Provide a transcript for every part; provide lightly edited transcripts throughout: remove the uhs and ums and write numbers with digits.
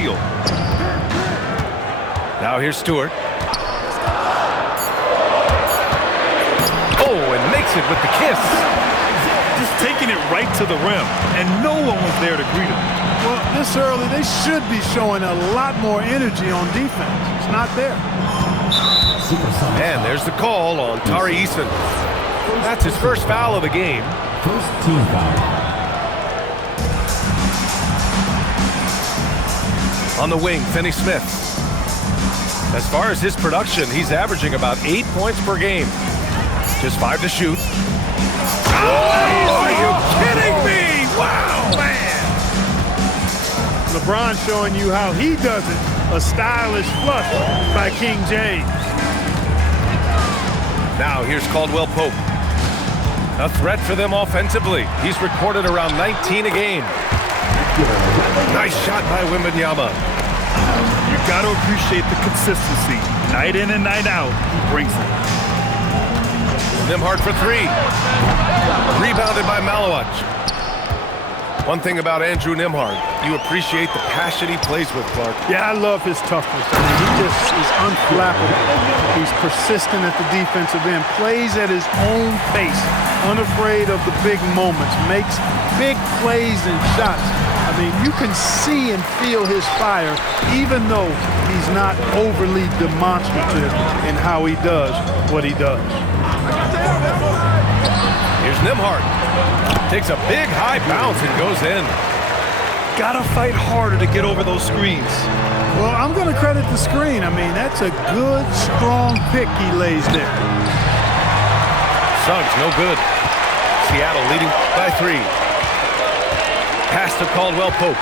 steal. Now here's Stewart. Oh, and makes it with the kiss. Just taking it right to the rim, and no one was there to greet him. Well, this early, they should be showing a lot more energy on defense. It's not there. And there's the call on Tari Eason. That's his first foul of the game. First team foul. On the wing, Finney Smith. As far as his production, he's averaging about 8 points per game. Just 5 to shoot. Oh, are you kidding me? Wow, man. LeBron showing you how he does it. A stylish flush by King James. Now here's Caldwell Pope. A threat for them offensively. He's recorded around 19 a game. Nice shot by Wembanyama. You got to appreciate the consistency. Night in and night out, he brings it. Nembhard for three. Rebounded by Malawach. One thing about Andrew Nembhard, you appreciate the passion he plays with, Clark. Yeah, I love his toughness. I mean, he just is unflappable. He's persistent at the defensive end, plays at his own pace, unafraid of the big moments, makes big plays and shots. I mean, you can see and feel his fire, even though he's not overly demonstrative in how he does what he does. Here's Nembhard. Takes a big high bounce and goes in. Gotta fight harder to get over those screens. Well, I'm going to credit the screen. I mean, that's a good, strong pick he lays there. Suggs, no good. Seattle leading by 3. Pass to Caldwell Pope.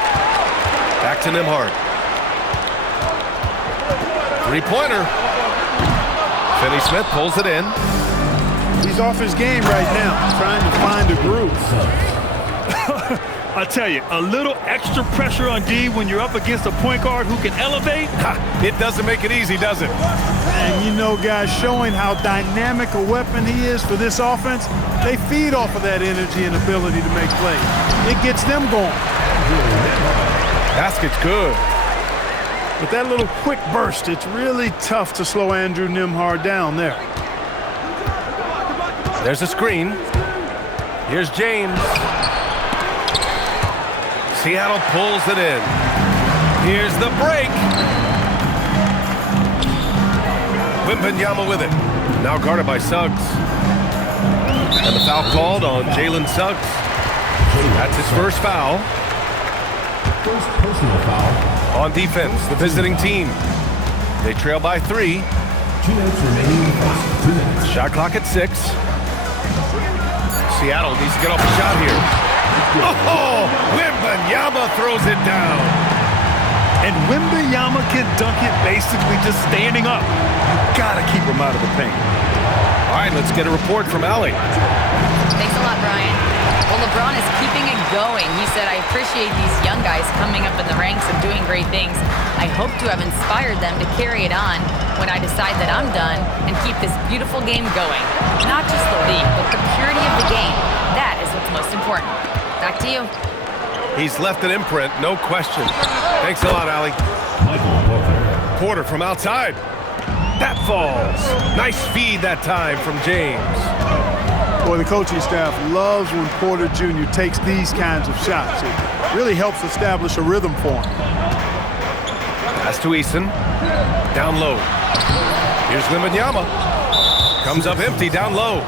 Back to Nembhard. Three-pointer. Finney Smith pulls it in. He's off his game right now, trying to find a groove. I tell you, a little extra pressure on D when you're up against a point guard who can elevate. It doesn't make it easy, does it? And you know, guys, showing how dynamic a weapon he is for this offense, they feed off of that energy and ability to make plays. It gets them going. Basket's good. With that little quick burst, it's really tough to slow Andrew Nembhard down there. There's a screen. Here's James. Seattle pulls it in. Here's the break. Wembanyama with it. Now guarded by Suggs. And the foul called on Jalen Suggs. That's his first foul. First personal foul. On defense, the visiting team. They trail by 3. 2 minutes remaining in the first 2 minutes. Shot clock at 6. Seattle needs to get off the shot here. Oh, Wembanyama throws it down. And Wembanyama can dunk it basically just standing up. You gotta keep him out of the paint. All right, let's get a report from Allie. Thanks a lot, Brian. Well, LeBron is keeping it going. He said, I appreciate these young guys coming up in the ranks and doing great things. I hope to have inspired them to carry it on when I decide that I'm done and keep this beautiful game going. Not just the league, but the purity of the game. That is what's most important. Back to you. He's left an imprint, no question. Thanks a lot, Allie. Porter from outside. That falls. Nice feed that time from James. Boy, the coaching staff loves when Porter Jr. takes these kinds of shots. It really helps establish a rhythm for him. Pass to Eason. Down low. Here's Wembanyama. Comes up empty down low.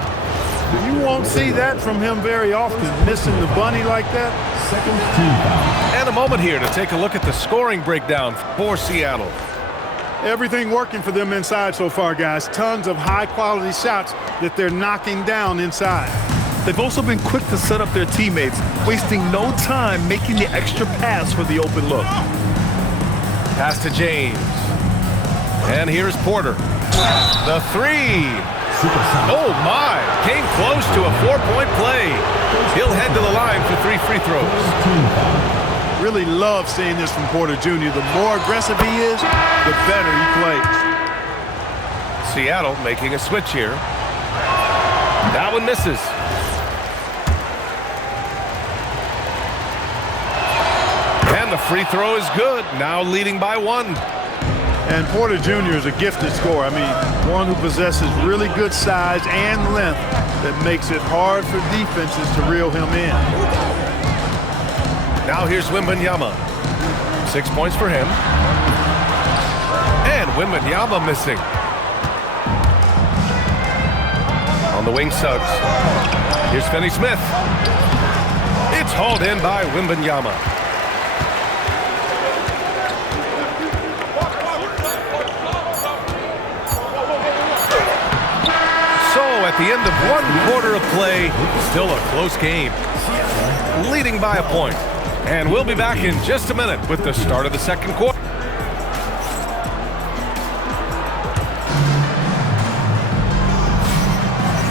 You won't see that from him very often, missing the bunny like that. Second team foul. And a moment here to take a look at the scoring breakdown for Seattle. Everything working for them inside so far, guys. Tons of high-quality shots that they're knocking down inside. They've also been quick to set up their teammates, wasting no time making the extra pass for the open look. Pass to James. And here's Porter. The 3. Oh, my. Came close to a 4-point play. He'll head to the line for 3 free throws. Really love seeing this from Porter Jr. The more aggressive he is, the better he plays. Seattle making a switch here. That one misses. And the free throw is good. Now leading by 1. And Porter Jr. is a gifted scorer. I mean, one who possesses really good size and length that makes it hard for defenses to reel him in. Now here's Wembanyama. 6 points for him. And Wembanyama missing. On the wing, Suggs. Here's Finney-Smith. It's hauled in by Wembanyama. So at the end of 1 quarter of play, still a close game. Leading by a point. And we'll be back in just a minute with the start of the second quarter.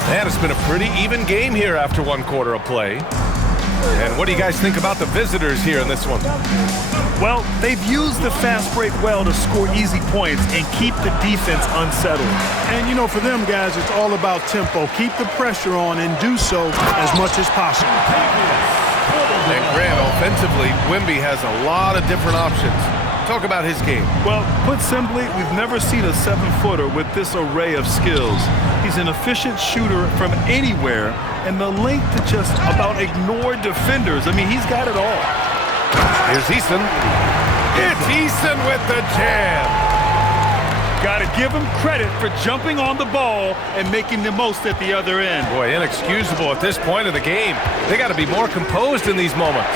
And it's been a pretty even game here after 1 quarter of play. And what do you guys think about the visitors here in this one? Well, they've used the fast break well to score easy points and keep the defense unsettled. And, you know, for them guys, it's all about tempo. Keep the pressure on and do so as much as possible. And Grant, offensively, Wemby has a lot of different options. Talk about his game. Well, put simply, we've never seen a 7-footer with this array of skills. He's an efficient shooter from anywhere, and the length to just about ignore defenders. I mean, he's got it all. Here's Eason. It's Eason with the jam. Got to give him credit for jumping on the ball and making the most at the other end. Boy, inexcusable at this point of the game. They got to be more composed in these moments.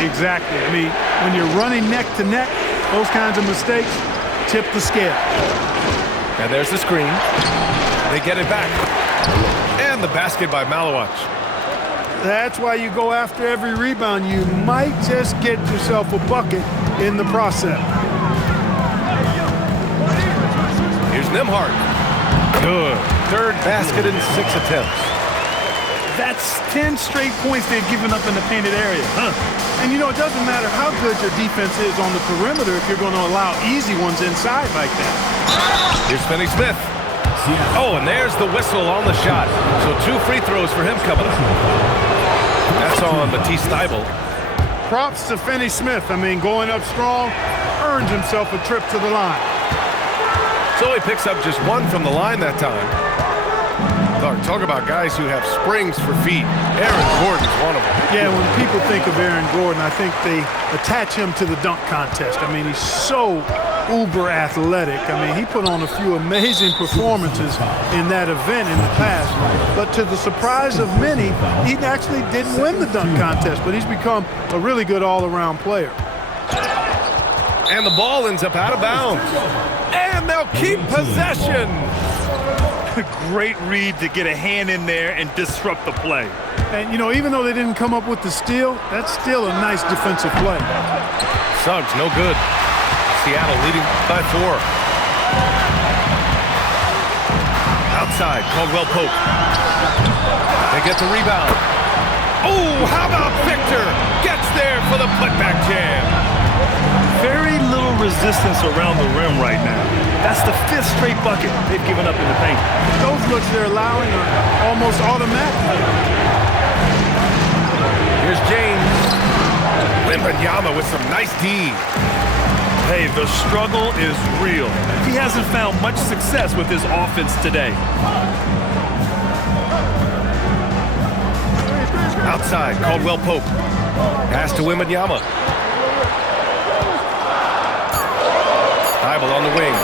Exactly. I mean, when you're running neck to neck, those kinds of mistakes tip the scale. And there's the screen. They get it back. And the basket by Malawach. That's why you go after every rebound. You might just get yourself a bucket in the process. Here's Nembhard. Good. Third basket in 6 attempts. That's 10 straight points they've given up in the painted area. And, you know, it doesn't matter how good your defense is on the perimeter if you're going to allow easy ones inside like that. Here's Finney-Smith. Oh, and there's the whistle on the shot. So 2 free throws for him coming up. That's on Matisse Thybulle. Props to Finney-Smith. I mean, going up strong, earned himself a trip to the line. So he picks up just 1 from the line that time. Talk about guys who have springs for feet. Aaron Gordon's one of them. Yeah, when people think of Aaron Gordon, I think they attach him to the dunk contest. I mean, he's so uber athletic. I mean, he put on a few amazing performances in that event in the past. But to the surprise of many, he actually didn't win the dunk contest, but he's become a really good all-around player. And the ball ends up out of bounds. And they'll keep possession. Great read to get a hand in there and disrupt the play. And, you know, even though they didn't come up with the steal, that's still a nice defensive play. Suggs, no good. Seattle leading by 4. Outside, Caldwell Pope. They get the rebound. Oh, how about Victor? Gets there for the putback jam. Very little resistance around the rim right now. That's the 5th straight bucket they've given up in the paint. Those looks they're allowing are almost automatic. Here's James. Wembanyama with some nice D. Hey, the struggle is real. He hasn't found much success with his offense today. Outside, Caldwell Pope. Pass to Wembanyama. Thybulle on the wing.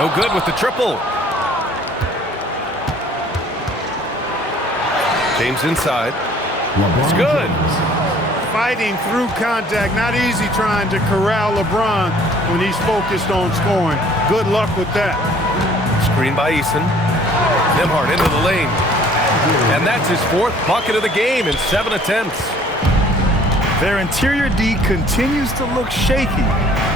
No good with the triple. James inside. It's good. Fighting through contact. Not easy trying to corral LeBron when he's focused on scoring. Good luck with that. Screen by Eason. Nembhard into the lane. And that's his 4th bucket of the game in 7 attempts. Their interior D continues to look shaky.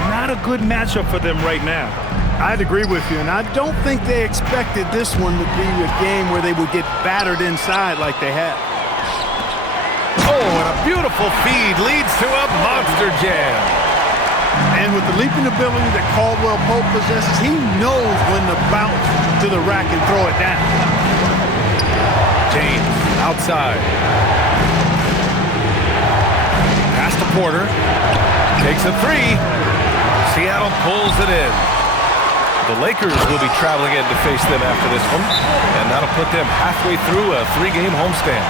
Not a good matchup for them right now. I'd agree with you, and I don't think they expected this one to be a game where they would get battered inside like they have. Oh, and a beautiful feed leads to a monster jam. And with the leaping ability that Caldwell Pope possesses, he knows when to bounce to the rack and throw it down. James outside. Pass to Porter. Takes a three. Seattle pulls it in. The Lakers will be traveling in to face them after this one, and that'll put them halfway through a 3-game homestand.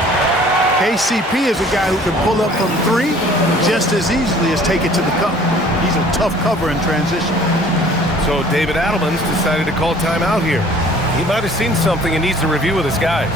KCP is a guy who can pull up from 3 just as easily as take it to the cup. He's a tough cover in transition. So David Adelman's decided to call timeout here. He might have seen something and needs to review with his guys.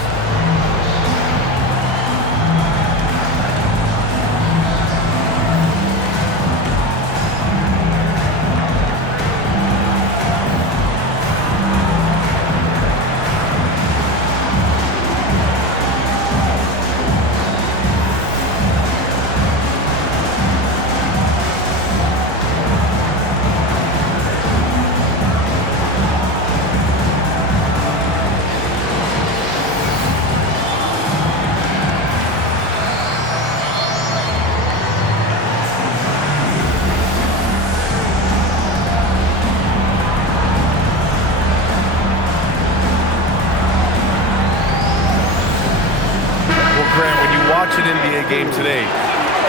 Watch an NBA game today.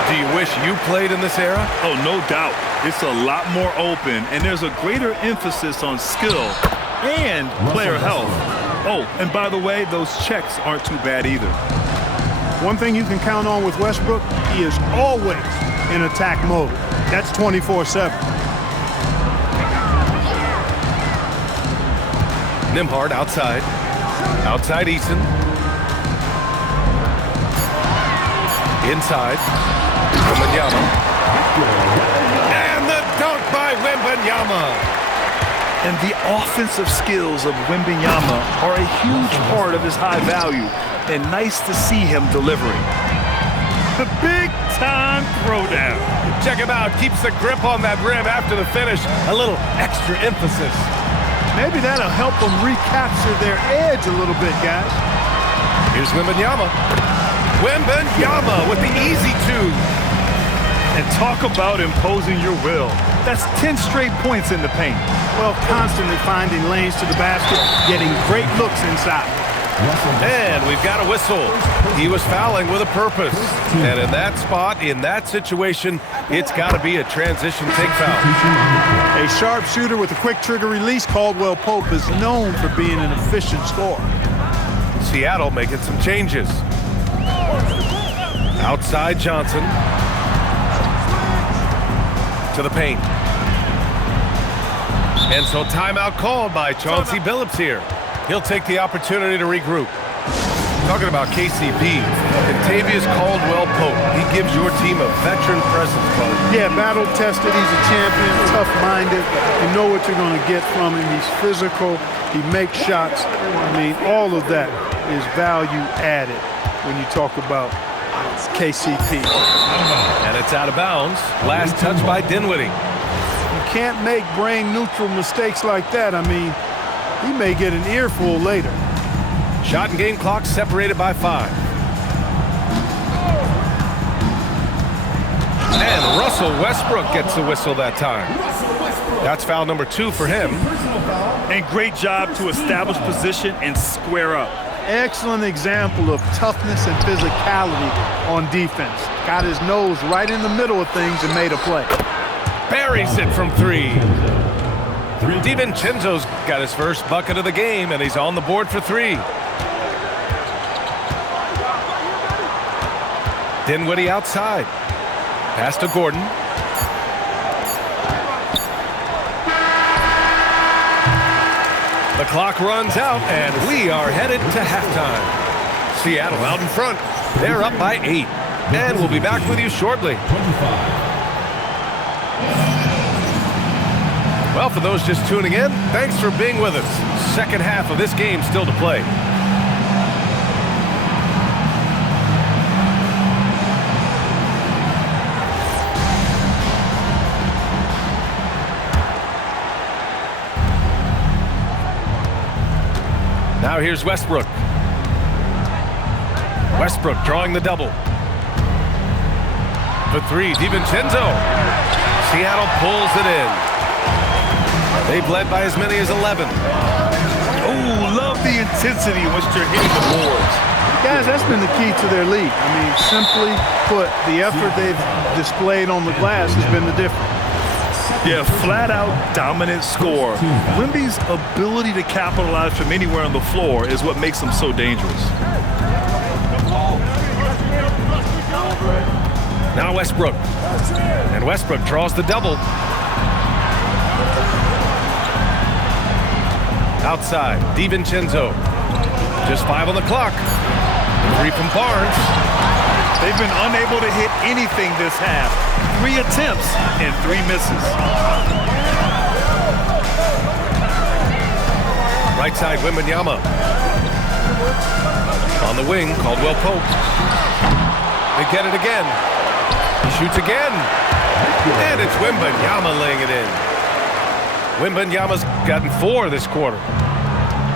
Do you wish you played in this era? Oh, no doubt. It's a lot more open, and there's a greater emphasis on skill and player health. Oh, and by the way, those checks aren't too bad either. One thing you can count on with Westbrook, he is always in attack mode. That's 24/7. Nembhard outside. Outside Eason. Inside. Wembanyama. And the dunk by Wembanyama. And the offensive skills of Wembanyama are a huge part of his high value, and nice to see him delivering. The big-time throwdown. Check him out. Keeps the grip on that rim after the finish. A little extra emphasis. Maybe that'll help them recapture their edge a little bit, guys. Here's Wembanyama. Wembanyama with the easy 2. And talk about imposing your will. That's 10 straight points in the paint. Well, constantly finding lanes to the basket, getting great looks inside. And we've got a whistle. He was fouling with a purpose. And in that spot, in that situation, it's got to be a transition take foul. A sharp shooter with a quick trigger release, Caldwell Pope is known for being an efficient scorer. Seattle making some changes. Outside Johnson. To the paint. And so timeout called by Chauncey Billups here. He'll take the opportunity to regroup. Talking about KCP, Kentavious Caldwell-Pope. He gives your team a veteran presence, Clark. Yeah, battle-tested. He's a champion, tough-minded. You know what you're going to get from him. He's physical. He makes shots. I mean, all of that is value added when you talk about KCP. And it's out of bounds. Last touch by Dinwiddie. You can't make brain-neutral mistakes like that. I mean, he may get an earful later. Shot and game clock separated by 5. And Russell Westbrook gets the whistle that time. That's foul number 2 for him. And great job to establish position and square up. Excellent example of toughness and physicality on defense. Got his nose right in the middle of things and made a play. Buries it from 3. DiVincenzo's got his first bucket of the game, and he's on the board for 3. Dinwiddie outside. Pass to Gordon. The clock runs out, and we are headed to halftime. Seattle out in front. They're up by 8. And we'll be back with you shortly. Well, for those just tuning in, thanks for being with us. Second half of this game still to play. Now here's Westbrook. Westbrook drawing the double. For 3, DiVincenzo. Seattle pulls it in. They've led by as many as 11. Oh, love the intensity in which they're hitting the boards. Guys, that's been the key to their lead. I mean, simply put, the effort they've displayed on the glass has been the difference. Yeah, flat-out dominant score. Wemby's ability to capitalize from anywhere on the floor is what makes him so dangerous. Now Westbrook. And Westbrook draws the double. Outside, DiVincenzo. Just 5 on the clock. 3 from Barnes. They've been unable to hit anything this half. 3 attempts and 3 misses. Right side, Wembanyama. On the wing, Caldwell Pope. They get it again. He shoots again. And it's Wembanyama laying it in. Wembanyama's gotten 4 this quarter.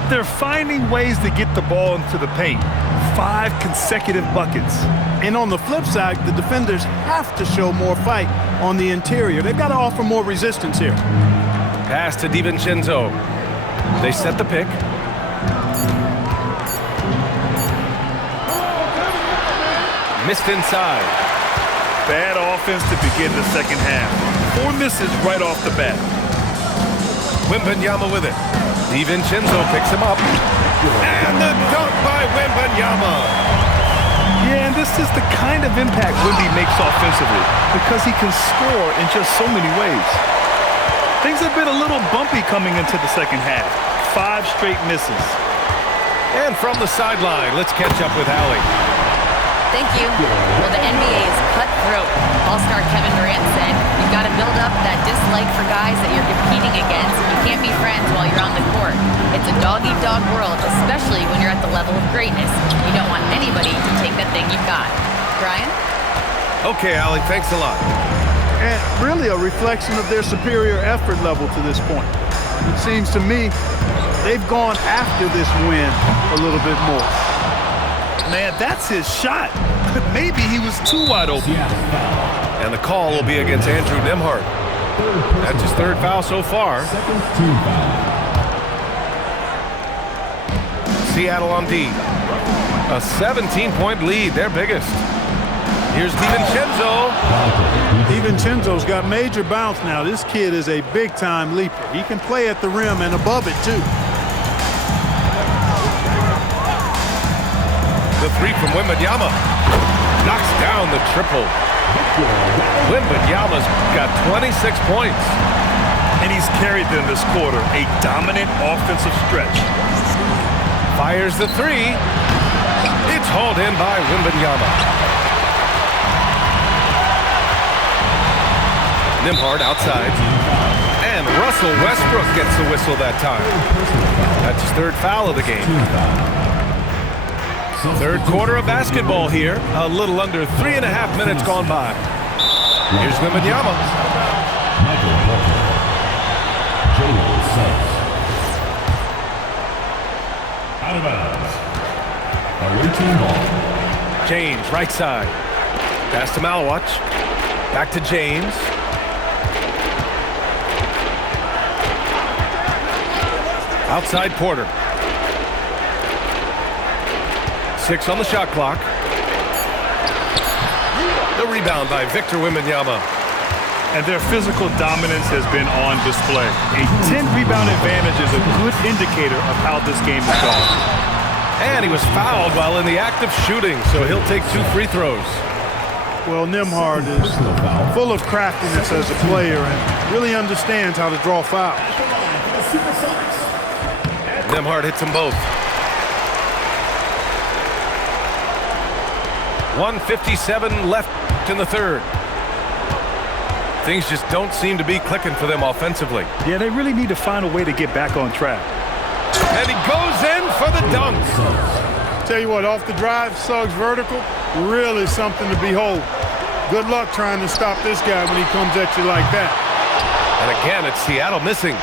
They're finding ways to get the ball into the paint. 5 consecutive buckets. And on the flip side, the defenders have to show more fight on the interior. They've got to offer more resistance here. Pass to DiVincenzo. They set the pick. Missed inside. Bad offense to begin the second half. 4 misses right off the bat. Wembanyama with it. DiVincenzo picks him up. And the dunk by Wembanyama. Yeah, and this is the kind of impact Wemby makes offensively because he can score in just so many ways. Things have been a little bumpy coming into the second half. 5 straight misses. And from the sideline, let's catch up with Allie. Thank you. Well, the NBA is cutthroat. All-star Kevin Durant said, you've got to build up that dislike for guys that you're competing against. You can't be friends while you're on the court. It's a dog-eat-dog world, especially when you're at the level of greatness. You don't want anybody to take that thing you've got. Brian? Okay, Allie, thanks a lot. And really a reflection of their superior effort level to this point. It seems to me they've gone after this win a little bit more. Man, that's his shot. Maybe he was too wide open. And the call will be against Andrew Nembhard. That's his 3rd foul so far. Second team foul. Seattle on D. A 17-point lead, their biggest. Here's DiVincenzo. DiVincenzo's got major bounce now. This kid is a big-time leaper. He can play at the rim and above it, too. The 3 from Wembanyama. Knocks down the triple. Wembanyama's got 26 points. And he's carried them this quarter. A dominant offensive stretch. Fires the 3. It's hauled in by Wembanyama. Nembhard outside. And Russell Westbrook gets the whistle that time. That's his 3rd foul of the game. 3rd quarter of basketball here. A little under 3.5 minutes gone by. Here's Wembanyama. Michael Porter. Jalen Suggs. Out of bounds. Away team ball. James, right side. Pass to Malawach. Back to James. Outside Porter. 6 on the shot clock. The rebound by Victor Wembanyama. And their physical dominance has been on display. A 10-rebound advantage is a good indicator of how this game is going. And he was fouled while in the act of shooting, so he'll take 2 free throws. Well, Nembhard is full of craftiness as a player and really understands how to draw fouls. Nembhard hits them both. 1:57 left in the 3rd. Things just don't seem to be clicking for them offensively. Yeah, they really need to find a way to get back on track. And he goes in for the dunk. Tell you what, off the drive, Suggs vertical, really something to behold. Good luck trying to stop this guy when he comes at you like that. And again, it's Seattle missing.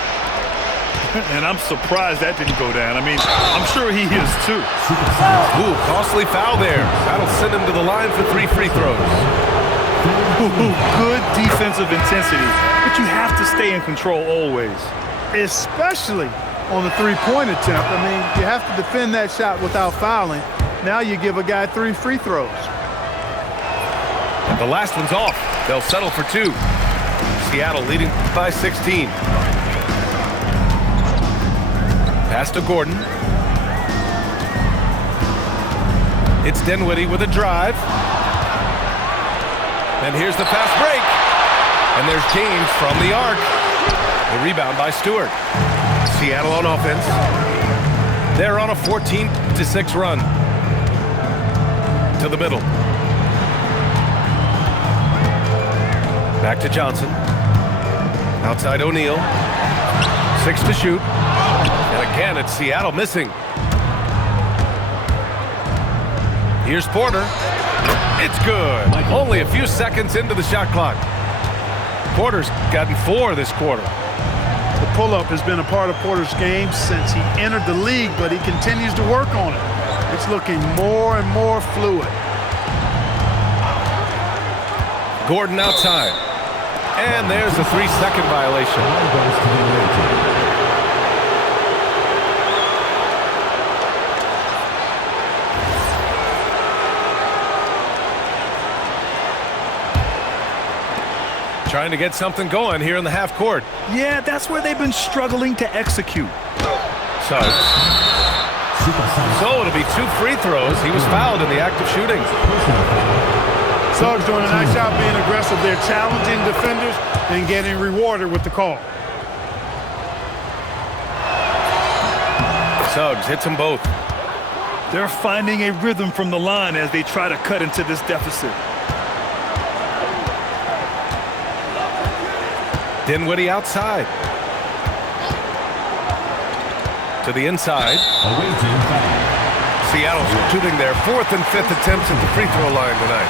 And I'm surprised that didn't go down. I mean, I'm sure he is too. Ooh, costly foul there. That'll send him to the line for 3 free throws. Ooh, good defensive intensity, but you have to stay in control always. Especially on the 3-point attempt. I mean, you have to defend that shot without fouling. Now you give a guy 3 free throws. And the last one's off. They'll settle for 2. Seattle leading by 16. Pass to Gordon. It's Dinwiddie with a drive. And here's the fast break. And there's James from the arc. The rebound by Stewart. Seattle on offense. They're on a 14-6 run. To the middle. Back to Johnson. Outside O'Neal. 6 to shoot. And again, it's Seattle missing. Here's Porter. It's good. Only a few seconds into the shot clock. Porter's gotten 4 this quarter. The pull-up has been a part of Porter's game since he entered the league, but he continues to work on it. It's looking more and more fluid. Gordon outside. And there's a 3-second violation. Trying to get something going here in the half court. Yeah, that's where they've been struggling to execute. Suggs. So it'll be 2 free throws. He was fouled in the act of shooting. Suggs doing a nice job being aggressive. They're challenging defenders and getting rewarded with the call. Suggs hits them both. They're finding a rhythm from the line as they try to cut into this deficit. Dinwiddie outside. To the inside. Seattle's shooting their 4th and 5th attempts at the free throw line tonight.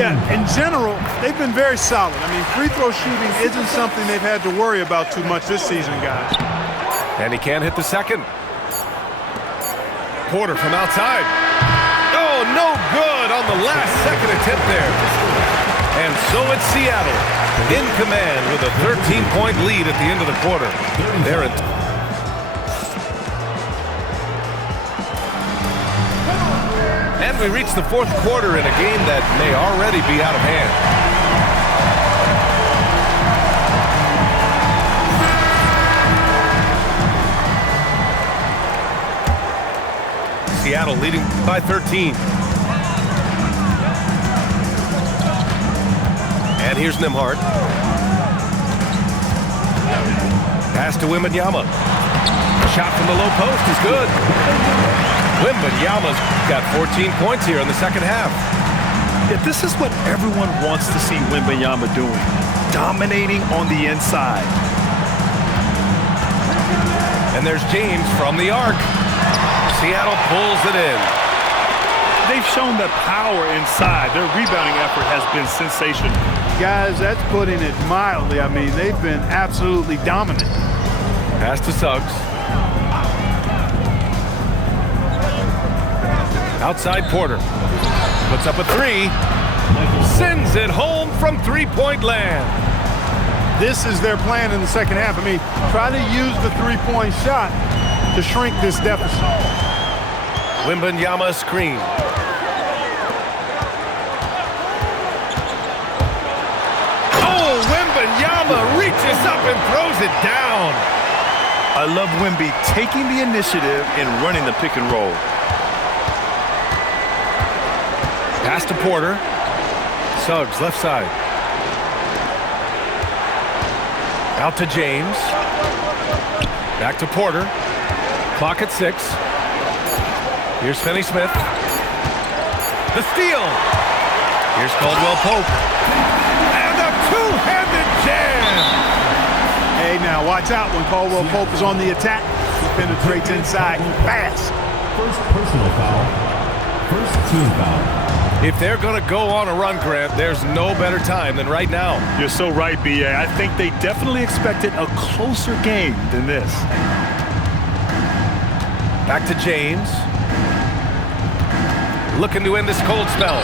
Yeah, in general, they've been very solid. I mean, free throw shooting isn't something they've had to worry about too much this season, guys. And he can't hit the second. Porter from outside. Oh, no good on the last second attempt there. And so it's Seattle in command with a 13-point lead at the end of the quarter. They're in. And we reach the 4th quarter in a game that may already be out of hand. Seattle leading by 13. And here's Nembhard. Pass to Wembanyama. Shot from the low post is good. Wembanyama's got 14 points here in the second half. Yeah, this is what everyone wants to see Wembanyama doing. Dominating on the inside. And there's James from the arc. Seattle pulls it in. They've shown that power inside. Their rebounding effort has been sensational. Guys, that's putting it mildly. I mean, they've been absolutely dominant. Pass to Suggs. Outside Porter. Puts up a 3. Sends it home from 3-point land. This is their plan in the second half. I mean, try to use the 3-point shot to shrink this deficit. Wembanyama screen. Oh, Wembanyama reaches up and throws it down. I love Wemby taking the initiative and running the pick and roll. Pass to Porter. Suggs, left side. Out to James. Back to Porter. Clock at 6. Here's Finney-Smith. The steal. Here's Caldwell-Pope. And a two-handed jam. Hey, now watch out when Caldwell-Pope is on the attack. He penetrates inside fast. First personal foul. First team foul. If they're going to go on a run, Grant, there's no better time than right now. You're so right, B.A. I think they definitely expected a closer game than this. Back to James. Looking to end this cold spell.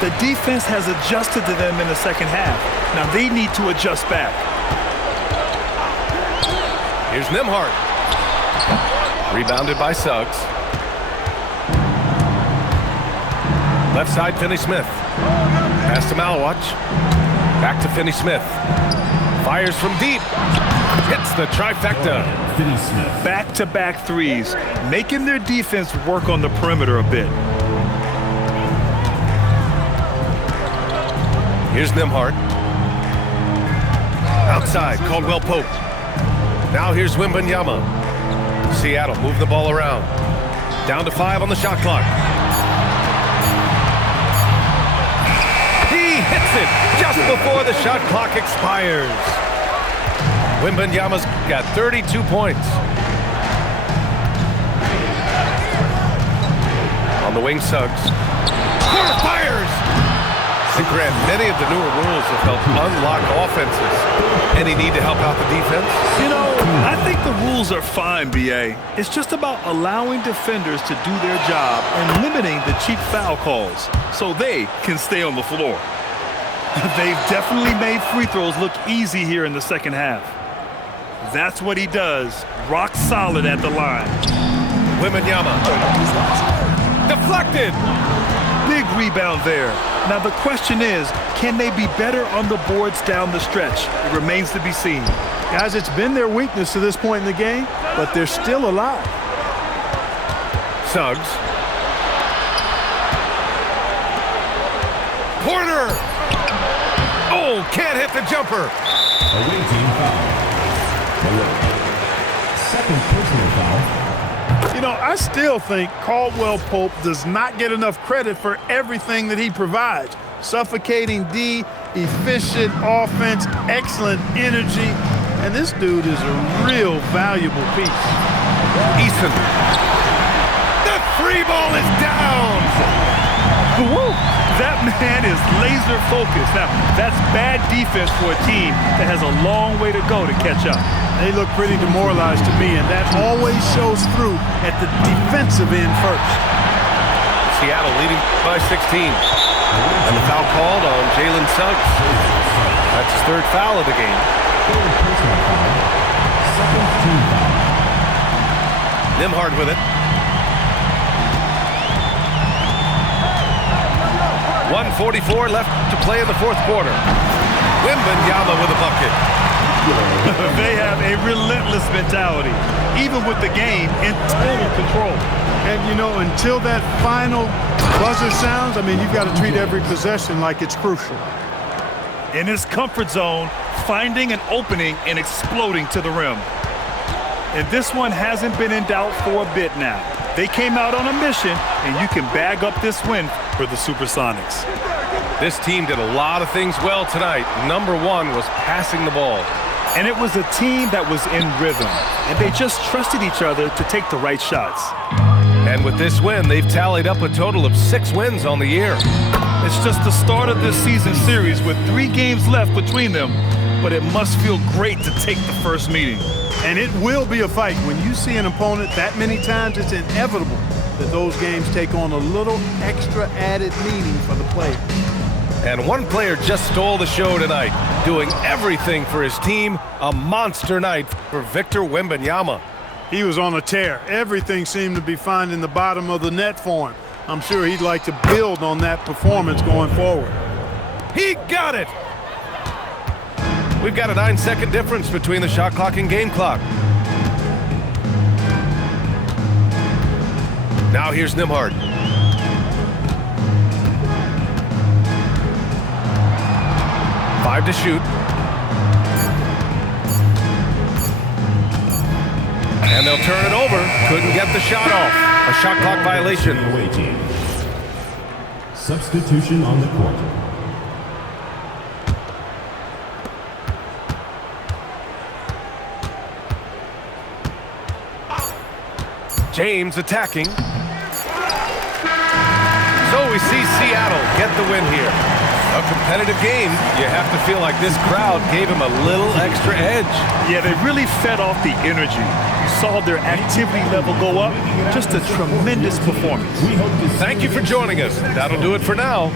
The defense has adjusted to them in the second half. Now they need to adjust back. Here's Nembhard. Rebounded by Suggs. Left side, Finney-Smith. Pass to Malawach. Back to Finney-Smith. Fires from deep. Hits the trifecta. Finney-Smith. Back-to-back threes, making their defense work on the perimeter a bit. Here's Nembhard. Outside, Caldwell Pope. Now here's Wembanyama. Seattle move the ball around. Down to 5 on the shot clock. He hits it just before the shot clock expires. Wembanyama's got 32 points. On the wing, Suggs. Porter fires! And Grant, many of the newer rules have helped unlock offenses. Any need to help out the defense? You know, I think the rules are fine, B.A. It's just about allowing defenders to do their job and limiting the cheap foul calls so they can stay on the floor. They've definitely made free throws look easy here in the second half. That's what he does, rock solid at the line. Wembanyama. Deflected! Big rebound there. Now the question is, can they be better on the boards down the stretch? It remains to be seen. Guys, it's been their weakness to this point in the game, but they're still alive. Suggs. Porter! Oh, can't hit the jumper. Away team foul. Second personal foul. You know, I still think Caldwell Pope does not get enough credit for everything that he provides. Suffocating D, efficient offense, excellent energy, and this dude is a real valuable piece. Eason. The free ball is down. Woo! That man is laser focused. Now, that's bad defense for a team that has a long way to go to catch up. They look pretty demoralized to me, and that always shows through at the defensive end first. Seattle leading by 16. And the foul called on Jalen Suggs. That's his third foul of the game. Third personal foul. Second team foul. Nembhard with it. 1:44 left to play in the fourth quarter. Wembanyama with a bucket. They have a relentless mentality, even with the game in total control. And, you know, until that final buzzer sounds, I mean, you've got to treat every possession like it's crucial. In his comfort zone, finding an opening and exploding to the rim. And this one hasn't been in doubt for a bit now. They came out on a mission, and you can bag up this win for the Supersonics. This team did a lot of things well tonight. Number one was passing the ball. And it was a team that was in rhythm, and they just trusted each other to take the right shots. And with this win, they've tallied up a total of 6 wins on the year. It's just the start of this season series with 3 games left between them, but it must feel great to take the first meeting. And it will be a fight. When you see an opponent that many times, it's inevitable that those games take on a little extra added meaning for the player. And one player just stole the show tonight, doing everything for his team. A monster night for Victor Wembanyama. He was on a tear. Everything seemed to be finding the bottom of the net for him. I'm sure he'd like to build on that performance going forward. He got it! We've got a 9-second difference between the shot clock and game clock. Now here's Nembhard. Five to shoot. And they'll turn it over. Couldn't get the shot off. A shot clock violation. Away team. Substitution on the court. James attacking. So we see Seattle get the win here. A competitive game. You have to feel like this crowd gave him a little extra edge. Yeah, they really fed off the energy. You saw their activity level go up. Just a tremendous performance. Thank you for joining us. That'll do it for now.